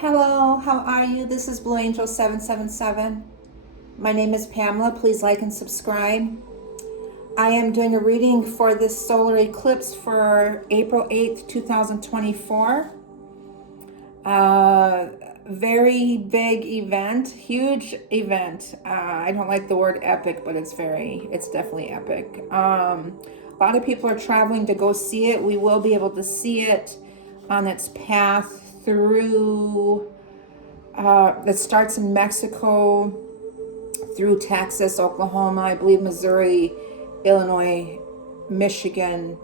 Hello, how are you? This is Blue Angel 777. My name is Pamela. Please like and subscribe. I am doing a reading for this solar eclipse for April 8th, 2024. Very big event, huge event. I don't like the word epic, but it's definitely epic. A lot of people are traveling to go see it. We will be able to see it on its path through, it starts in Mexico, through Texas, Oklahoma, I believe Missouri, Illinois, Michigan,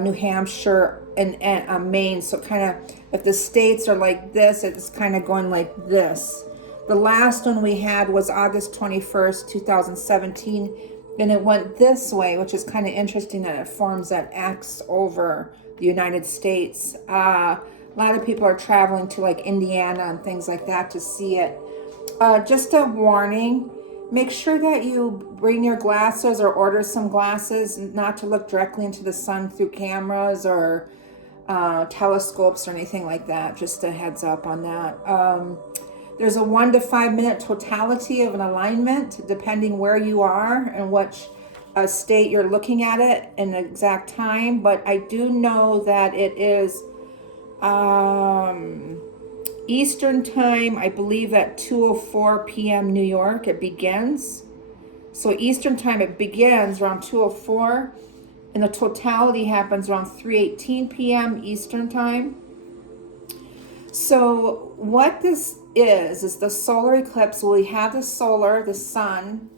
New Hampshire, and Maine. So kind of, if the states are like this, it's kind of going like this. The last one we had was August 21st, 2017, and it went this way, which is kind of interesting that it forms that X over the United States. A lot of people are traveling to like Indiana and things like that to see it. Just a warning, make sure that you bring your glasses or order some glasses, not to look directly into the sun through cameras or telescopes or anything like that. Just a heads up on that. There's a 1 to 5 minute totality of an alignment, depending where you are and which state you're looking at it in the exact time. But I do know that it is Eastern time, I believe at 2:04 p.m. New York, it begins. So Eastern time, it begins around 2:04, and the totality happens around 3:18 p.m. Eastern time. So what this is the solar eclipse. We have the sun,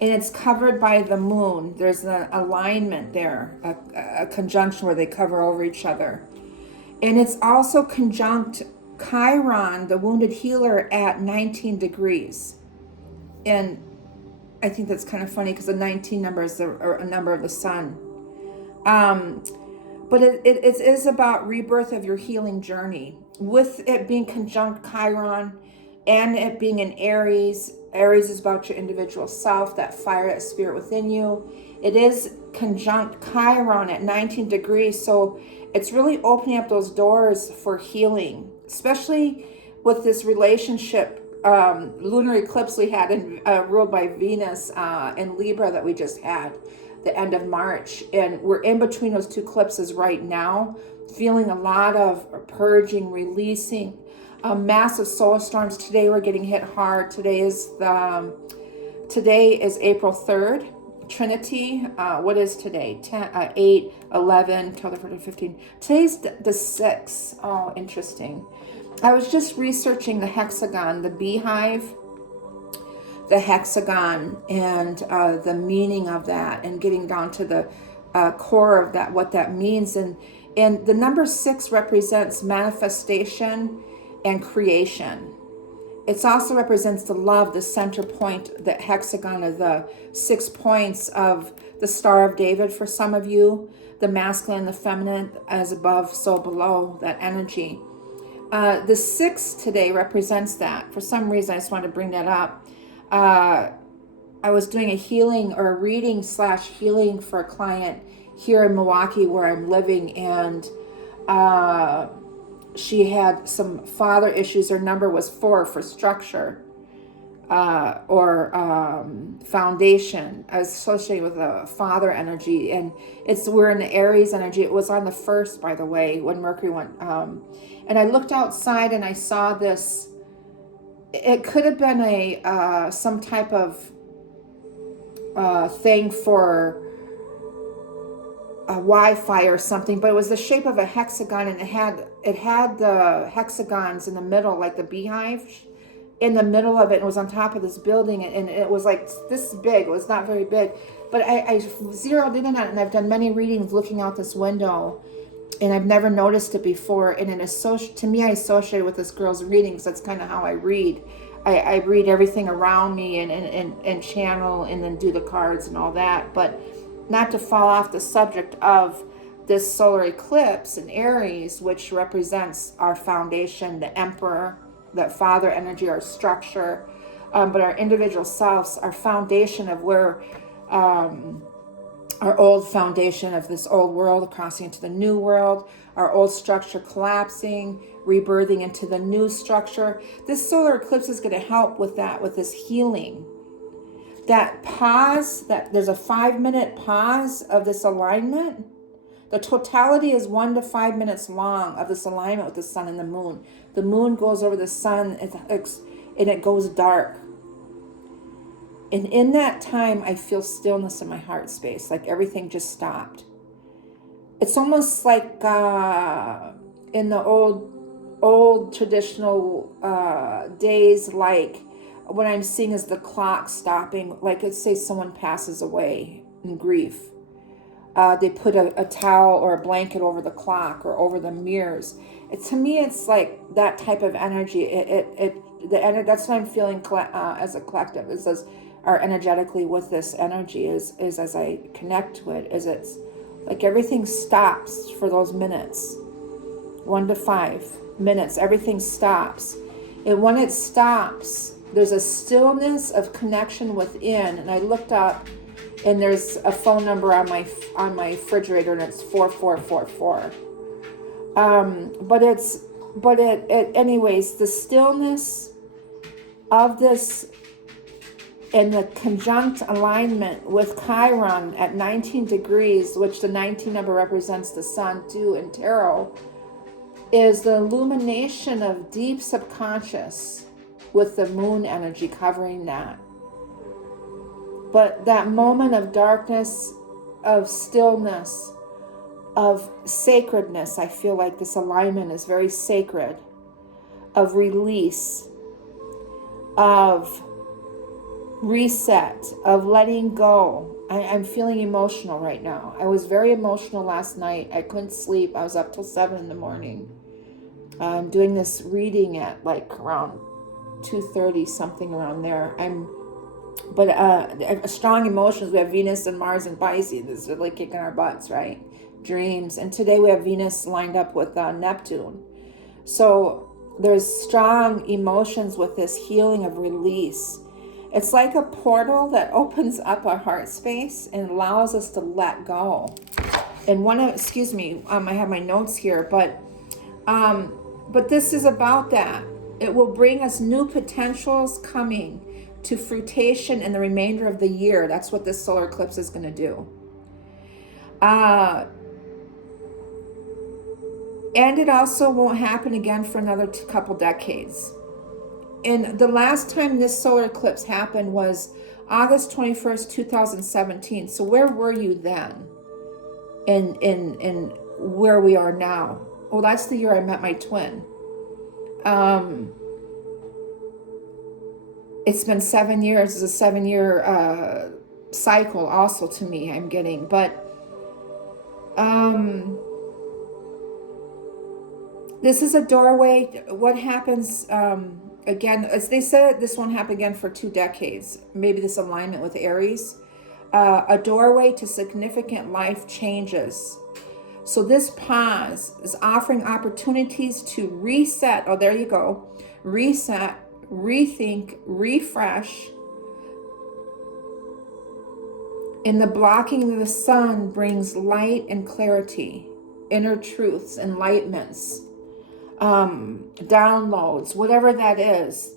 and it's covered by the moon. There's an alignment there, a conjunction where they cover over each other. And it's also conjunct Chiron, the wounded healer, at 19 degrees. And I think that's kind of funny because the 19 number is a number of the sun. But it is about rebirth of your healing journey. With it being conjunct Chiron and it being in Aries, Aries is about your individual self, that fire, that spirit within you. It is conjunct Chiron at 19 degrees. So it's really opening up those doors for healing, especially with this relationship, lunar eclipse we had in ruled by Venus in Libra that we just had the end of March. And we're in between those two eclipses right now, feeling a lot of purging, releasing, massive solar storms. Today we're getting hit hard. Today is April 3rd. Trinity, what is today? 10, 8, 11, 12, 14, 15. Today's the 6th. Oh, interesting. I was just researching the hexagon, the beehive, the hexagon, and the meaning of that, and getting down to the core of that, what that means. And the number 6 represents manifestation and creation. It also represents the love, the center point, the hexagon of the 6 points of the Star of David for some of you, the masculine, the feminine, as above, so below, that energy. The 6 today represents that. For some reason, I just wanted to bring that up. I was doing a healing or a reading / healing for a client here in Milwaukee where I'm living, and she had some father issues. Her number was 4 for structure or foundation, associated with the father energy. And we're in the Aries energy. It was on the 1st, by the way, when Mercury went. And I looked outside and I saw this. It could have been some type of thing for a Wi-Fi or something, but it was the shape of a hexagon, and it had the hexagons in the middle, like the beehive in the middle of it. And it was on top of this building, and it was like this big. It was not very big, but I zeroed in on it, and I've done many readings looking out this window, and I've never noticed it before. And I associate with this girl's readings. That's kind of how I read. I read everything around me and channel, and then do the cards and all that. But not to fall off the subject of this solar eclipse in Aries, which represents our foundation, the emperor, that father energy, our structure, but our individual selves, our foundation of where our old foundation of this old world crossing into the new world, our old structure collapsing, rebirthing into the new structure. This solar eclipse is going to help with that, with this healing. That pause, that there's a 5-minute pause of this alignment. The totality is 1 to 5 minutes long of this alignment with the sun and the moon. The moon goes over the sun and it goes dark. And in that time, I feel stillness in my heart space, like everything just stopped. It's almost like in the old traditional days, like what I'm seeing is the clock stopping. Like, let's say someone passes away in grief. They put a towel or a blanket over the clock or over the mirrors. To me, it's like that type of energy. That's what I'm feeling as a collective. It says, are energetically with this energy is as I connect to it, is it's like everything stops for those minutes. 1 to 5 minutes, everything stops. And when it stops, there's a stillness of connection within. And I looked up, and there's a phone number on my refrigerator, and it's 4444. Anyways, the stillness of this and the conjunct alignment with Chiron at 19 degrees, which the 19 number represents the sun too in tarot, is the illumination of deep subconscious with the moon energy covering that. But that moment of darkness, of stillness, of sacredness, I feel like this alignment is very sacred, of release, of reset, of letting go. I'm feeling emotional right now. I was very emotional last night. I couldn't sleep. I was up till 7 in the morning. I'm doing this reading at like around 2:30, something around there. Strong emotions. We have Venus and Mars and Pisces. This is really kicking our butts, right? Dreams. And today we have Venus lined up with Neptune. So there's strong emotions with this healing of release. It's like a portal that opens up our heart space and allows us to let go. And I have my notes here, but this is about that. It will bring us new potentials coming to fruition in the remainder of the year. That's what this solar eclipse is going to do. And it also won't happen again for another couple decades. And the last time this solar eclipse happened was August 21st, 2017. So where were you then? In where we are now? Well, that's the year I met my twin. It's been 7 years. It's a 7-year cycle also to me, I'm getting. But this is a doorway. What happens... again, as they said, this won't happen again for 2 decades. Maybe this alignment with Aries. A doorway to significant life changes. So this pause is offering opportunities to reset. Oh, there you go. Reset, rethink, refresh. And the blocking of the sun brings light and clarity, inner truths, enlightenments. Downloads, whatever that is.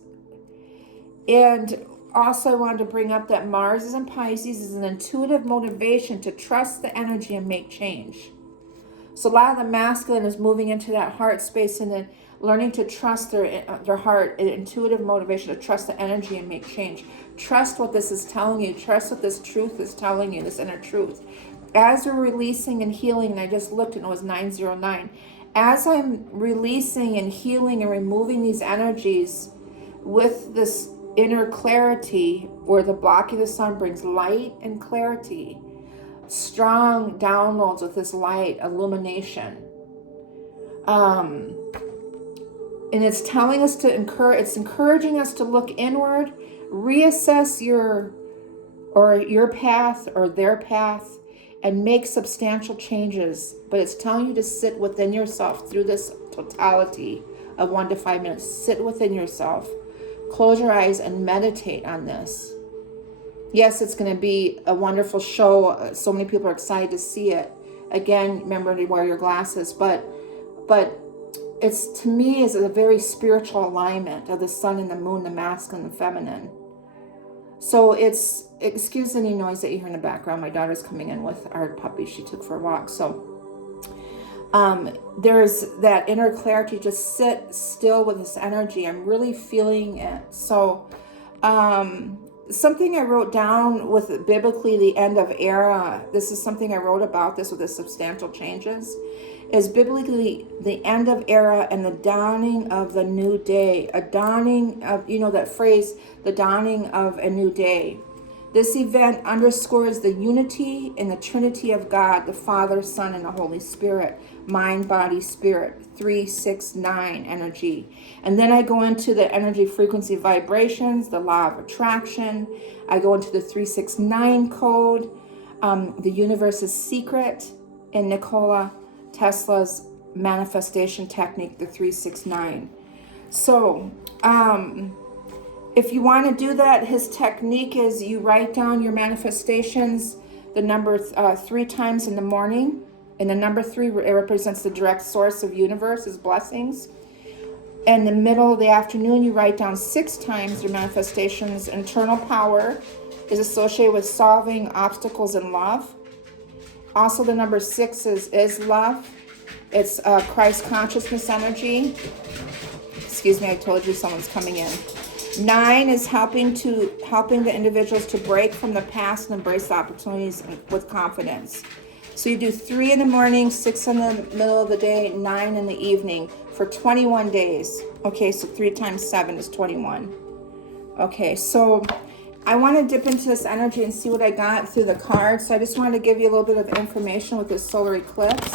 And also I wanted to bring up that Mars is in Pisces is an intuitive motivation to trust the energy and make change. So a lot of the masculine is moving into that heart space and then learning to trust their heart, an intuitive motivation to trust the energy and make change. Trust what this is telling you. Trust what this truth is telling you, this inner truth. As we're releasing and healing, and I just looked and it was 909. As I'm releasing and healing and removing these energies with this inner clarity, where the blocking of the sun brings light and clarity, strong downloads with this light, illumination. And it's telling us it's encouraging us to look inward, reassess your path or their path, and make substantial changes. But it's telling you to sit within yourself through this totality of 1 to 5 minutes. Sit within yourself. Close your eyes and meditate on this. Yes, it's going to be a wonderful show. So many people are excited to see it. Again, remember to wear your glasses, but it's, to me, is a very spiritual alignment of the sun and the moon, the masculine and the feminine. So it's, excuse any noise that you hear in the background. My daughter's coming in with our puppy she took for a walk. So there's that inner clarity. Just sit still with this energy. I'm really feeling it. So something I wrote down with biblically the end of era, this is something I wrote about this with the substantial changes, is biblically the end of era and the dawning of the new day. A dawning of, that phrase, the dawning of a new day. This event underscores the unity in the Trinity of God, the Father, Son, and the Holy Spirit. Mind, body, spirit. 369 energy. And then I go into the energy, frequency, vibrations, the law of attraction. I go into the 369 code, the universe's secret, and Nikola Tesla's manifestation technique, the 369. So, if you want to do that, his technique is you write down your manifestations, the number 3 times in the morning. And the number 3, it represents the direct source of universe, his blessings. In the middle of the afternoon, you write down 6 times your manifestations. Internal power is associated with solving obstacles in love. Also, the number 6 is love. It's Christ consciousness energy. Excuse me, I told you someone's coming in. 9 is helping the individuals to break from the past and embrace the opportunities with confidence. So you do 3 in the morning, 6 in the middle of the day, 9 in the evening for 21 days. Okay, so 3 times 7 is 21. Okay, so I want to dip into this energy and see what I got through the cards. So I just wanted to give you a little bit of information with this solar eclipse.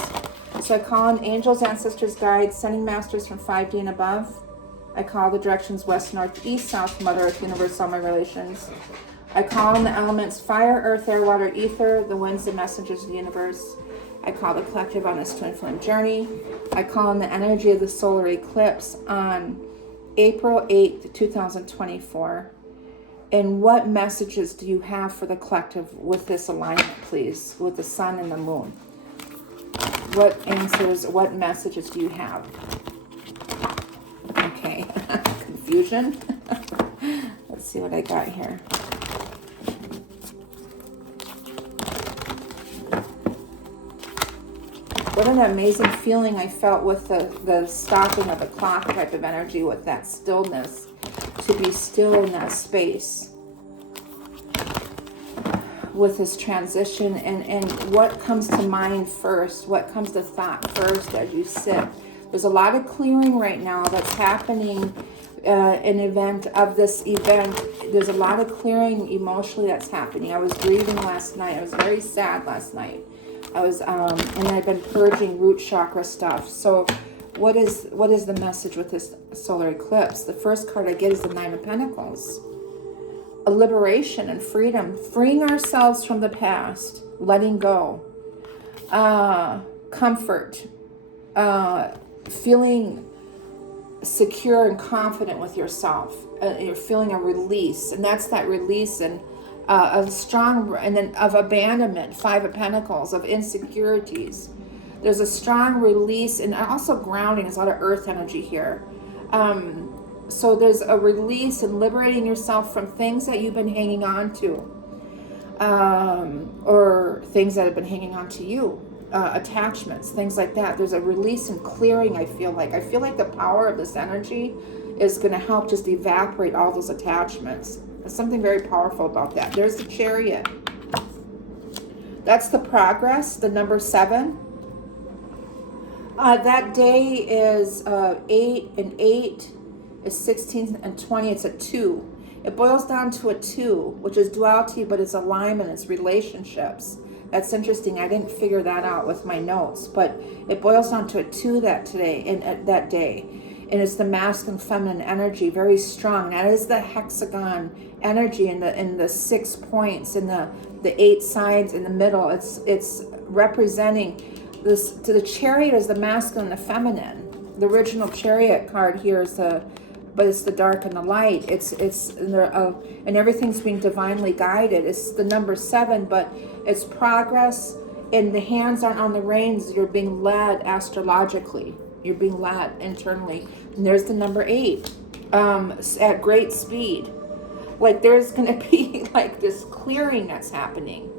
So I call in angels, ancestors, guides, sending masters from 5D and above. I call the directions west, north, east, south, Mother Earth, universe, all my relations. I call in the elements fire, earth, air, water, ether, the winds, the messengers of the universe. I call the collective on this twin flame journey. I call in the energy of the solar eclipse on April 8th, 2024. And what messages do you have for the collective with this alignment, please, with the sun and the moon? What answers, what messages do you have? Okay, confusion. Let's see what I got here. What an amazing feeling I felt with the stopping of the clock type of energy, with that stillness, to be still in that space with this transition, and what comes to mind first, what comes to thought first as you sit. There's a lot of clearing right now that's happening an event of this event. There's a lot of clearing emotionally that's happening. I was grieving last night. I was very sad last night. I was, and I've been purging root chakra stuff. So what is the message with this solar eclipse? The first card I get is the 9 of Pentacles. A liberation and freedom, freeing ourselves from the past, letting go, comfort, feeling secure and confident with yourself. You're feeling a release, and that's that release and of strong, and then of abandonment, 5 of Pentacles, of insecurities. There's a strong release, and also grounding. There's a lot of earth energy here. So there's a release and liberating yourself from things that you've been hanging on to, or things that have been hanging on to you, attachments, things like that. There's a release and clearing, I feel like. The power of this energy is going to help just evaporate all those attachments. There's something very powerful about that. There's the Chariot. That's the progress, the number 7. That day is 8 and 8 is 16 and 20. It's a 2. It boils down to a 2, which is duality, but it's alignment, it's relationships. That's interesting. I didn't figure that out with my notes, but it boils down to a 2 that day. And it's the masculine, feminine energy, very strong. That is the hexagon energy in the 6 points and the 8 sides in the middle. It's representing this. To the Chariot is the masculine and the feminine. The original Chariot card here is the but it's the dark and the light. And everything's being divinely guided. It's the number 7, but it's progress, and the hands aren't on the reins. You're being led astrologically. You're being led internally. And there's the number 8, at great speed. Like there's going to be like this clearing that's happening.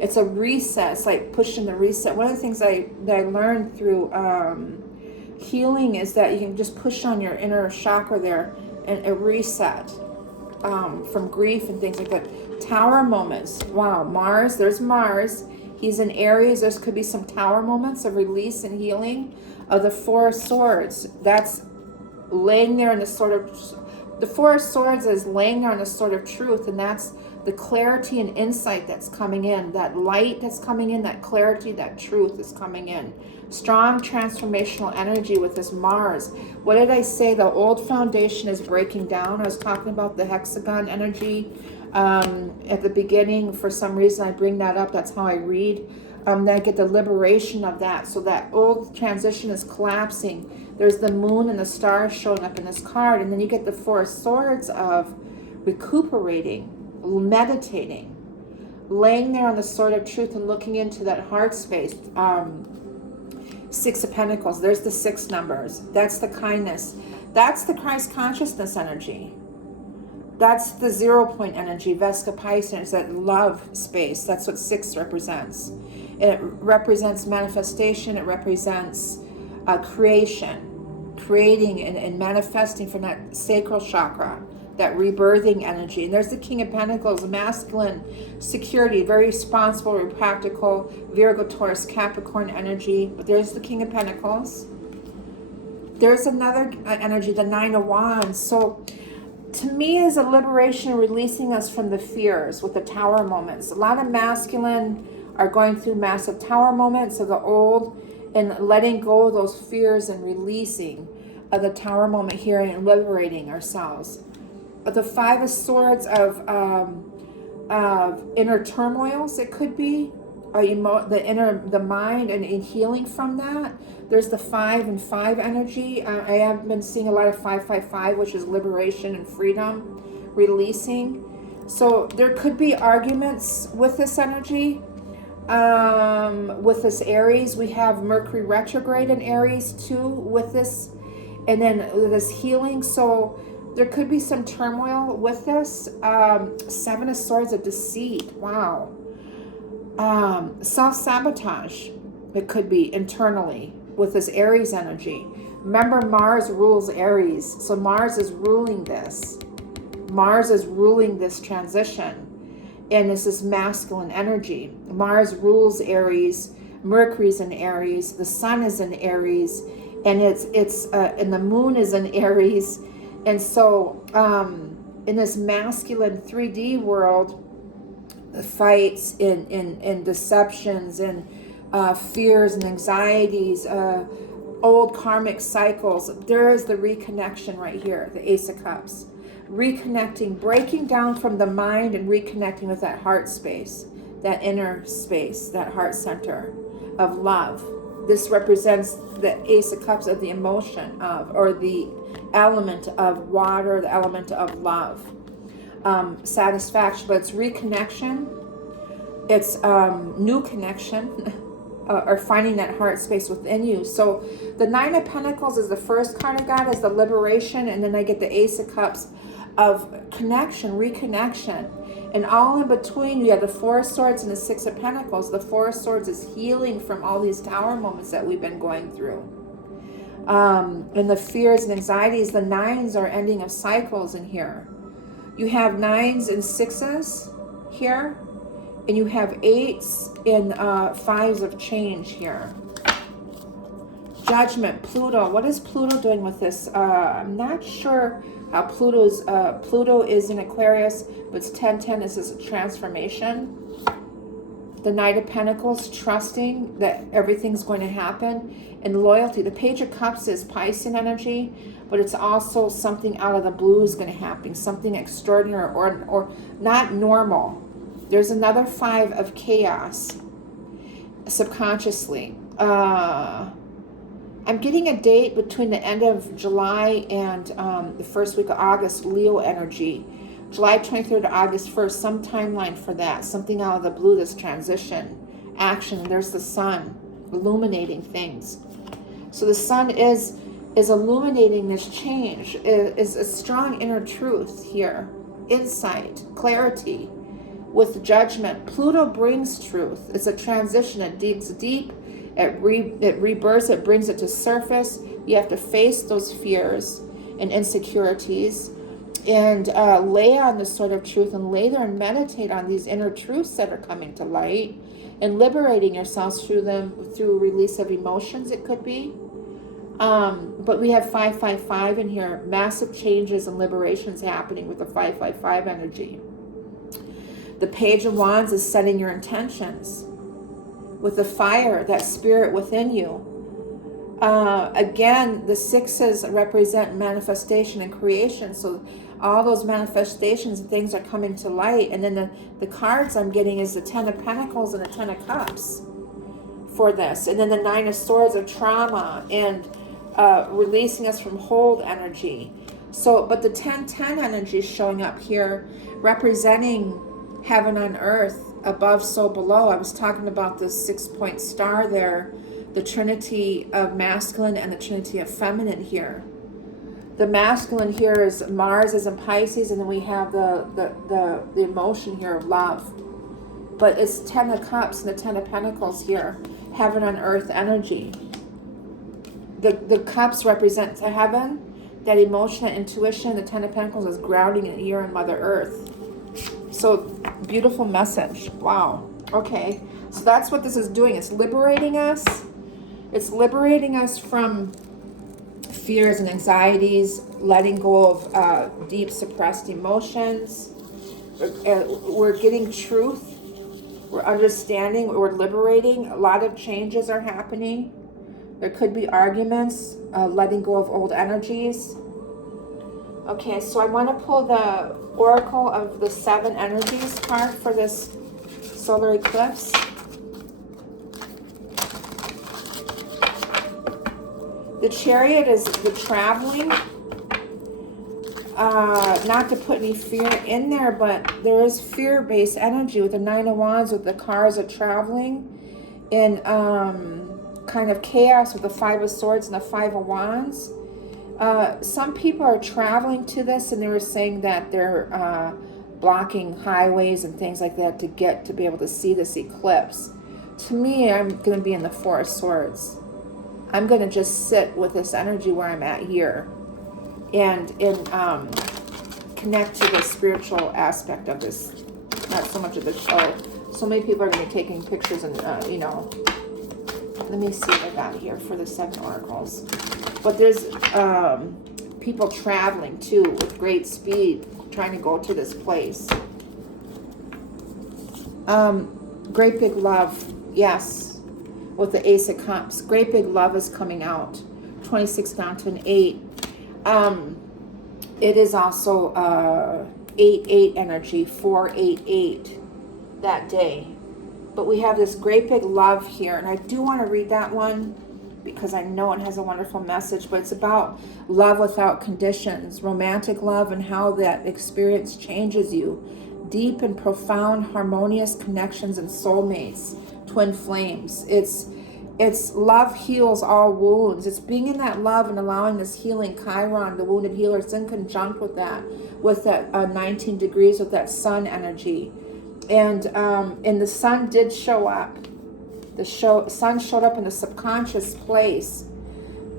It's a reset. It's like pushing the reset. One of the things that I learned through healing is that you can just push on your inner chakra there and a reset from grief and things like that. Tower moments. Wow, Mars. There's Mars. He's in Aries. There could be some tower moments of release and healing. The 4 of Swords. That's laying there in the sort of... The 4 of Swords is laying there in the sort of truth, and that's the clarity and insight that's coming in, that light that's coming in, that clarity, that truth is coming in. Strong transformational energy with this Mars. What did I say? The old foundation is breaking down. I was talking about the hexagon energy at the beginning. For some reason, I bring that up. That's how I read. Then I get the liberation of that. So that old transition is collapsing. There's the moon and the stars showing up in this card. And then you get the 4 of Swords of recuperating, meditating, laying there on the sword of truth and looking into that heart space. 6 of Pentacles. There's the 6 numbers. That's the kindness. That's the Christ consciousness energy. That's the 0 point energy. Vesca Pisces, that love space. That's what 6 represents. It represents manifestation. It represents creation, creating and manifesting from that sacral chakra, that rebirthing energy. And there's the King of Pentacles, masculine, security, very responsible, very practical, Virgo, Taurus, Capricorn energy. But there's the King of Pentacles. There's another energy, the 9 of Wands. So to me is a liberation, releasing us from the fears with the tower moments. A lot of masculine are going through massive tower moments of the old and letting go of those fears and releasing of the tower moment here and liberating ourselves. But the 5 of Swords of inner turmoils, it could be the mind and healing from that. There's the 5 and 5 energy. I have been seeing a lot of 555, which is liberation and freedom, releasing. So there could be arguments with this energy. With this Aries, we have Mercury retrograde in Aries too with this, and then this healing. So there could be some turmoil with this. 7 of Swords of deceit. Wow. Self-sabotage. It could be internally with this Aries energy. Remember, Mars rules Aries. So Mars is ruling this. Mars is ruling this transition. And this is masculine energy. Mars rules Aries. Mercury's in Aries. The sun is in Aries. And and the moon is in Aries. And so in this masculine 3D world, the fights and deceptions and fears and anxieties, old karmic cycles, there is the reconnection right here, the Ace of Cups. Reconnecting, breaking down from the mind and reconnecting with that heart space, that inner space, that heart center of love. This represents the Ace of Cups of the emotion of, or the element of water, the element of love, satisfaction. But it's reconnection, it's new connection, or finding that heart space within you. So the 9 of Pentacles is the first card I got, is the liberation, and then I get the Ace of Cups of connection, reconnection. And all in between, you have the 4 of Swords and the 6 of Pentacles. The 4 of Swords is healing from all these tower moments that we've been going through. And the fears and anxieties, the 9s are ending of cycles in here. You have 9s and 6s here, and you have 8s and 5s of change here. Judgment, Pluto. What is Pluto doing with this? I'm not sure how Pluto is in Aquarius, but it's 10-10. This is a transformation. The Knight of Pentacles, trusting that everything's going to happen, and loyalty. The Page of Cups is Piscean energy, but it's also something out of the blue is going to happen, something extraordinary or not normal. There's another 5 of chaos subconsciously. I'm getting a date between the end of July and the first week of August, Leo energy. July 23rd to August 1st, some timeline for that. Something out of the blue, this transition, action. There's the sun illuminating things. So the sun is illuminating this change, is a strong inner truth here, insight, clarity, with judgment. Pluto brings truth. It's a transition. It digs deep. It rebirths. It brings it to surface. You have to face those fears and insecurities and lay on this sort of truth and lay there and meditate on these inner truths that are coming to light and liberating yourselves through them, through release of emotions, it could be. But we have 555 in here. Massive changes and liberations happening with the 555 energy. The Page of Wands is setting your intentions with the fire, that spirit within you. Again, the sixes represent manifestation and creation. So all those manifestations and things are coming to light. And then the cards I'm getting is the 10 of Pentacles and the 10 of Cups for this. And then the 9 of Swords of trauma and releasing us from hold energy. So, but the 10-10 energy is showing up here, representing heaven on earth, above, so below. I was talking about this 6-point star there, the trinity of masculine and the trinity of feminine here. The masculine here is Mars is in Pisces, and then we have the emotion here of love. But it's 10 of Cups and the 10 of Pentacles here, heaven on earth energy. The Cups represent to heaven, that emotion, that intuition. The 10 of Pentacles is grounding in here in Mother Earth. So, beautiful message. Wow. Okay. So that's what this is doing. It's liberating us. It's liberating us from fears and anxieties, letting go of deep suppressed emotions. We're getting truth. We're understanding. We're liberating. A lot of changes are happening. There could be arguments, letting go of old energies. Okay, so I want to pull the Oracle of the 7 Energies card for this solar eclipse. The Chariot is the traveling. Not to put any fear in there, but there is fear-based energy with the 9 of Wands, with the cars of traveling, and kind of chaos with the 5 of Swords and the 5 of Wands. Some people are traveling to this, and they were saying that they're blocking highways and things like that to be able to see this eclipse. To me, I'm going to be in the 4 of Swords. I'm going to just sit with this energy where I'm at here and connect to the spiritual aspect of this, not so much of the show. So many people are going to be taking pictures and, let me see what I got here for the 7 oracles. But there's people traveling too with great speed, trying to go to this place. Great big love, yes, with the Ace of Cups. Great big love is coming out. 26 down to an 8. It is also 8-8 energy, 4-8-8 that day. But we have this great big love here, and I do want to read that one because I know it has a wonderful message, but it's about love without conditions, romantic love, and how that experience changes you. Deep and profound harmonious connections and soulmates, twin flames. It's love heals all wounds. It's being in that love and allowing this healing, Chiron, the wounded healer. It's in conjunct with that 19 degrees with that sun energy. And the sun did show up. Sun showed up in the subconscious place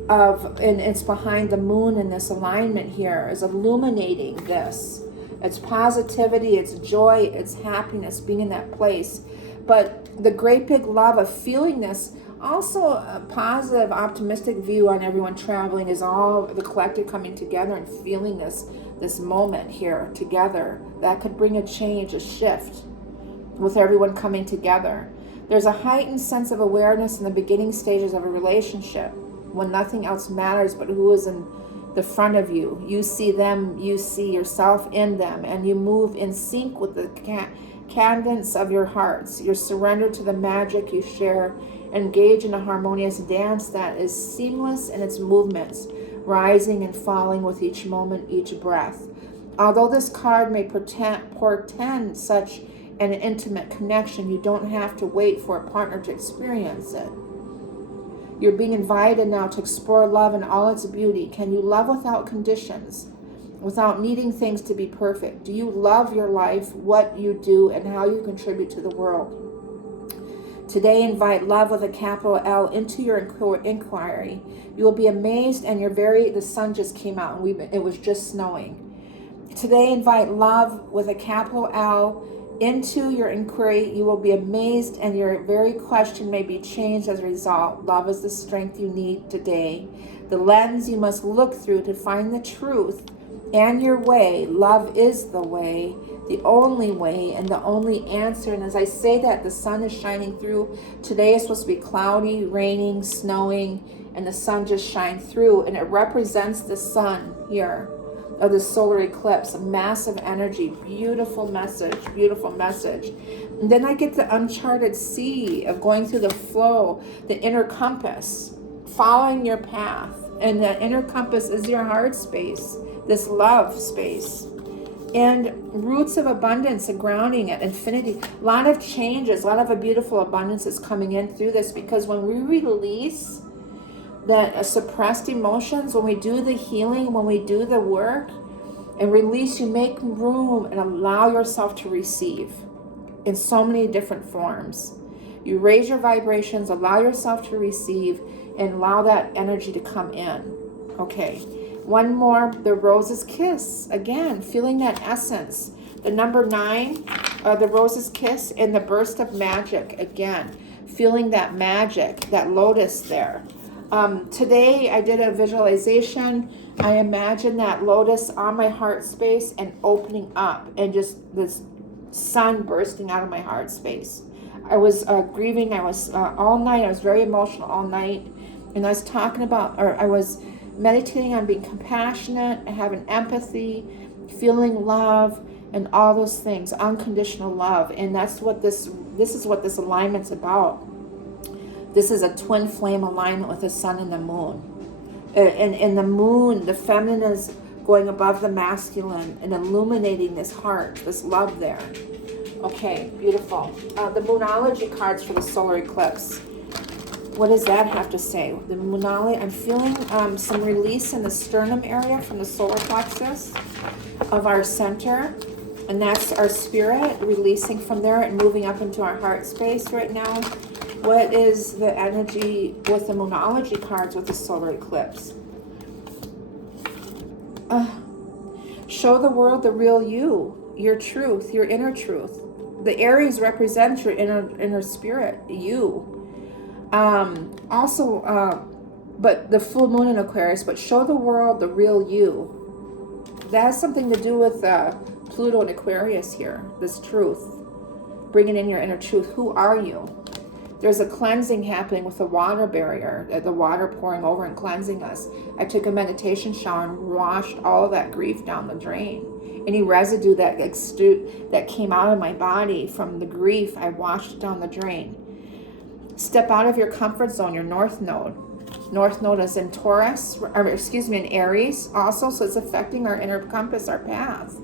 and it's behind the moon in this alignment here, is illuminating this. It's positivity, it's joy, it's happiness, being in that place. But the great big love of feeling this, also a positive, optimistic view on everyone traveling, is all the collective coming together and feeling this moment here together. That could bring a change, a shift with everyone coming together. There's a heightened sense of awareness in the beginning stages of a relationship when nothing else matters but who is in the front of you. You see them, you see yourself in them, and you move in sync with the cadence of your hearts. You're surrendered to the magic you share. Engage in a harmonious dance that is seamless in its movements, rising and falling with each moment, each breath. Although this card may portend such an intimate connection, you don't have to wait for a partner to experience it. You're being invited now to explore love in all its beauty. Can you love without conditions, without needing things to be perfect? Do you love your life, what you do, and how you contribute to the world? Today, invite love with a capital L into your inquiry. You will be amazed, and the sun just came out, and it was just snowing. Today, invite love with a capital L into your inquiry. You will be amazed, and your very question may be changed as a result. Love is the strength you need today, the lens you must look through to find the truth and your way. Love is the way, the only way, and the only answer. And as I say that, the sun is shining through. Today is supposed to be cloudy, raining, snowing, and the sun just shined through, and it represents the sun here of the solar eclipse, a massive energy, beautiful message, beautiful message. And then I get the uncharted sea of going through the flow, the inner compass, following your path. And the inner compass is your heart space, this love space. And roots of abundance and grounding at infinity. A lot of changes, a lot of a beautiful abundance is coming in through this, because when we release that suppressed emotions, when we do the healing, when we do the work and release, you make room and allow yourself to receive in so many different forms. You raise your vibrations, allow yourself to receive, and allow that energy to come in. Okay, one more, the rose's kiss. Again, feeling that essence. The number 9, the rose's kiss, and the burst of magic. Again, feeling that magic, that lotus there. Today I did a visualization. I imagined that lotus on my heart space and opening up, and just this sun bursting out of my heart space. I was grieving. I was all night. I was very emotional all night, and I was talking about, or I was meditating on being compassionate, having empathy, feeling love, and all those things, unconditional love. And that's what this is what this alignment's about. This is a twin flame alignment with the sun and the moon. And the moon, the feminine is going above the masculine and illuminating this heart, this love there. Okay, beautiful. The Moonology cards for the solar eclipse. What does that have to say? The Moonology, I'm feeling some release in the sternum area from the solar plexus of our center. And that's our spirit releasing from there and moving up into our heart space right now. What is the energy with the Moonology cards with the solar eclipse? Show the world the real you, your truth, your inner truth. The Aries represents your inner spirit, you. But the full moon in Aquarius, but show the world the real you. That has something to do with Pluto and Aquarius here, this truth. Bringing in your inner truth. Who are you? There's a cleansing happening with the water barrier, the water pouring over and cleansing us. I took a meditation shower and washed all of that grief down the drain. Any residue that came out of my body from the grief, I washed it down the drain. Step out of your comfort zone, your North Node. North Node is in in Aries also, so it's affecting our inner compass, our path.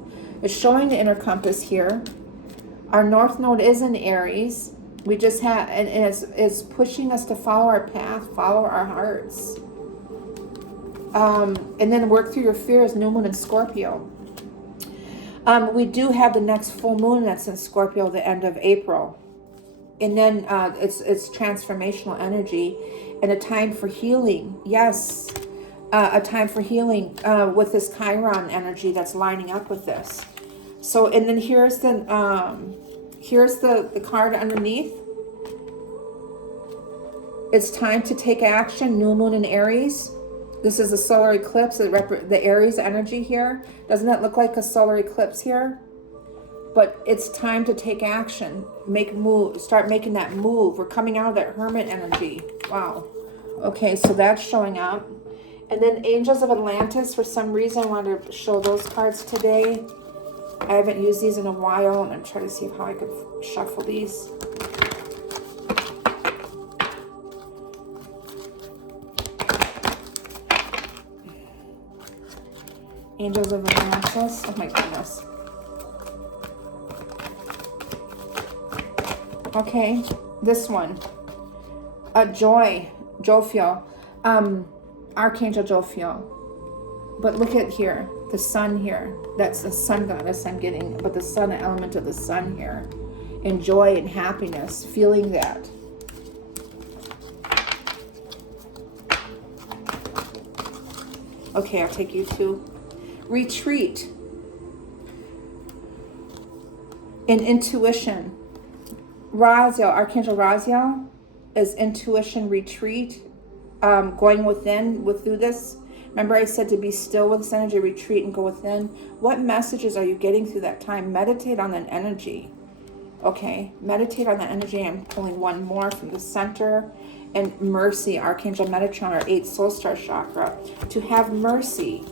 It's showing the inner compass here. Our North Node is in Aries. We just have, and it's pushing us to follow our path, follow our hearts. And then work through your fears, new moon in Scorpio. We do have the next full moon that's in Scorpio, the end of April. And then it's transformational energy and a time for healing. Yes, a time for healing with this Chiron energy that's lining up with this. So, and then here's the card underneath. It's time to take action, new moon in Aries. This is a solar eclipse, the Aries energy here. Doesn't that look like a solar eclipse here? But it's time to take action, make move, start making that move. We're coming out of that hermit energy. Wow. Okay, so that's showing up. And then Angels of Atlantis, for some reason I wanted to show those cards today. I haven't used these in a while, and I'm trying to see how I could shuffle these. Angels of Access. Oh my goodness. Okay, this one. Jophiel. Archangel Jophiel. But look at here, the sun here. That's the sun goddess I'm getting, but the sun, the element of the sun here. And joy and happiness, feeling that. Okay, I'll take you to retreat in intuition. Raziel, Archangel Raziel is intuition retreat, going within through this. Remember I said to be still with this energy, retreat and go within. What messages are you getting through that time? Meditate on that energy. Okay, meditate on that energy. I'm pulling one more from the center. And mercy, Archangel Metatron, our 8th soul star chakra. To have mercy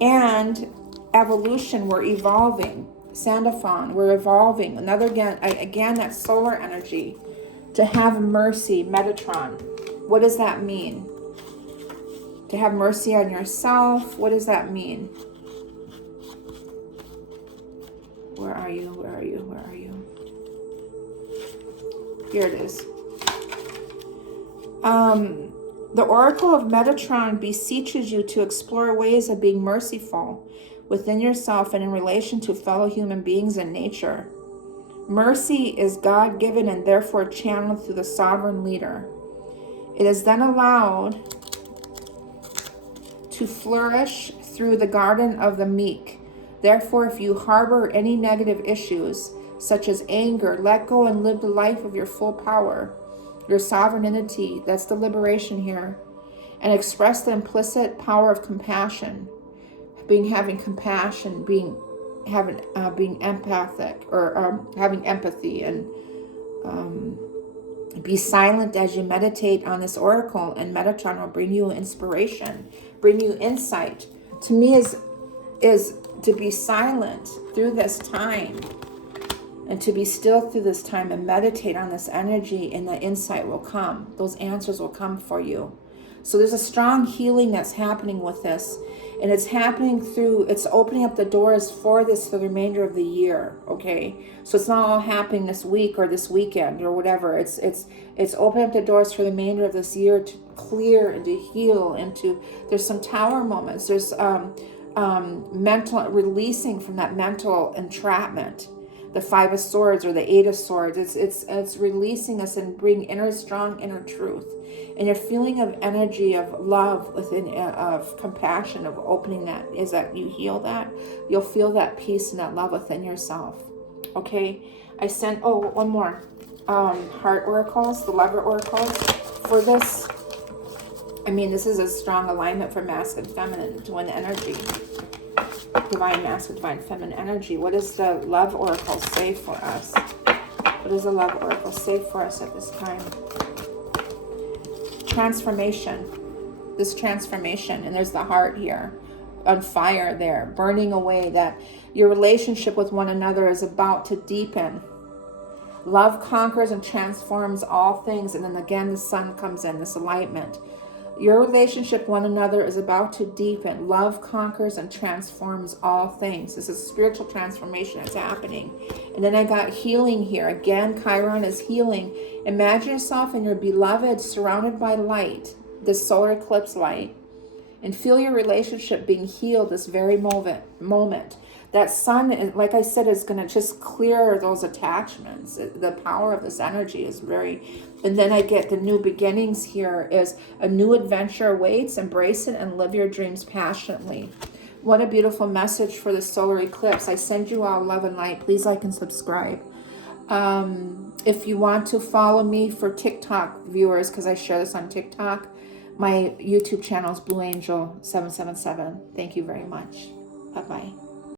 and evolution, we're evolving. Sandophon, we're evolving. Another again, that solar energy. To have mercy, Metatron. What does that mean? To have mercy on yourself. What does that mean? Where are you? Where are you? Where are you? Here it is. The Oracle of Metatron beseeches you to explore ways of being merciful within yourself and in relation to fellow human beings and nature. Mercy is God-given and therefore channeled through the sovereign leader. It is then allowed to flourish through the garden of the meek. Therefore, if you harbor any negative issues, such as anger, let go and live the life of your full power, your sovereignty. That's the liberation here. And express the implicit power of compassion. Having compassion, being empathic, or having empathy, and be silent as you meditate on this oracle, and Metatron will bring you inspiration, bring you insight. To me is to be silent through this time, and to be still through this time and meditate on this energy, and the insight will come. Those answers will come for you. So there's a strong healing that's happening with this, and it's happening through, it's opening up the doors for this for the remainder of the year, okay? So it's not all happening this week or this weekend or whatever. It's opening up the doors for the remainder of this year to clear and to heal, and to, there's some tower moments. There's mental, releasing from that mental entrapment. The 5 of Swords or the 8 of Swords, it's releasing us and bring strong inner truth. And your feeling of energy, of love within, of compassion, of opening that, is that you heal that. You'll feel that peace and that love within yourself. Okay, I sent, one more. Heart oracles, the lover oracles. For this, I mean, this is a strong alignment for masculine, feminine, twin energy. Divine masculine, divine feminine energy. What does the love oracle say for us? What does the love oracle say for us at this time? Transformation. This transformation, and there's the heart here on fire there, burning away, that your relationship with one another is about to deepen. Love conquers and transforms all things. And then again, the sun comes in, this alignment. Your relationship with one another is about to deepen. Love conquers and transforms all things. This is spiritual transformation that's happening. And then I got healing here. Again, Chiron is healing. Imagine yourself and your beloved surrounded by light, this solar eclipse light, and feel your relationship being healed this very moment. That sun, like I said, is going to just clear those attachments. The power of this energy is very... And then I get the new beginnings here is a new adventure awaits. Embrace it and live your dreams passionately. What a beautiful message for the solar eclipse. I send you all love and light. Please like and subscribe. If you want to follow me for TikTok viewers, because I share this on TikTok, my YouTube channel is Blue Angel 777. Thank you very much. Bye-bye.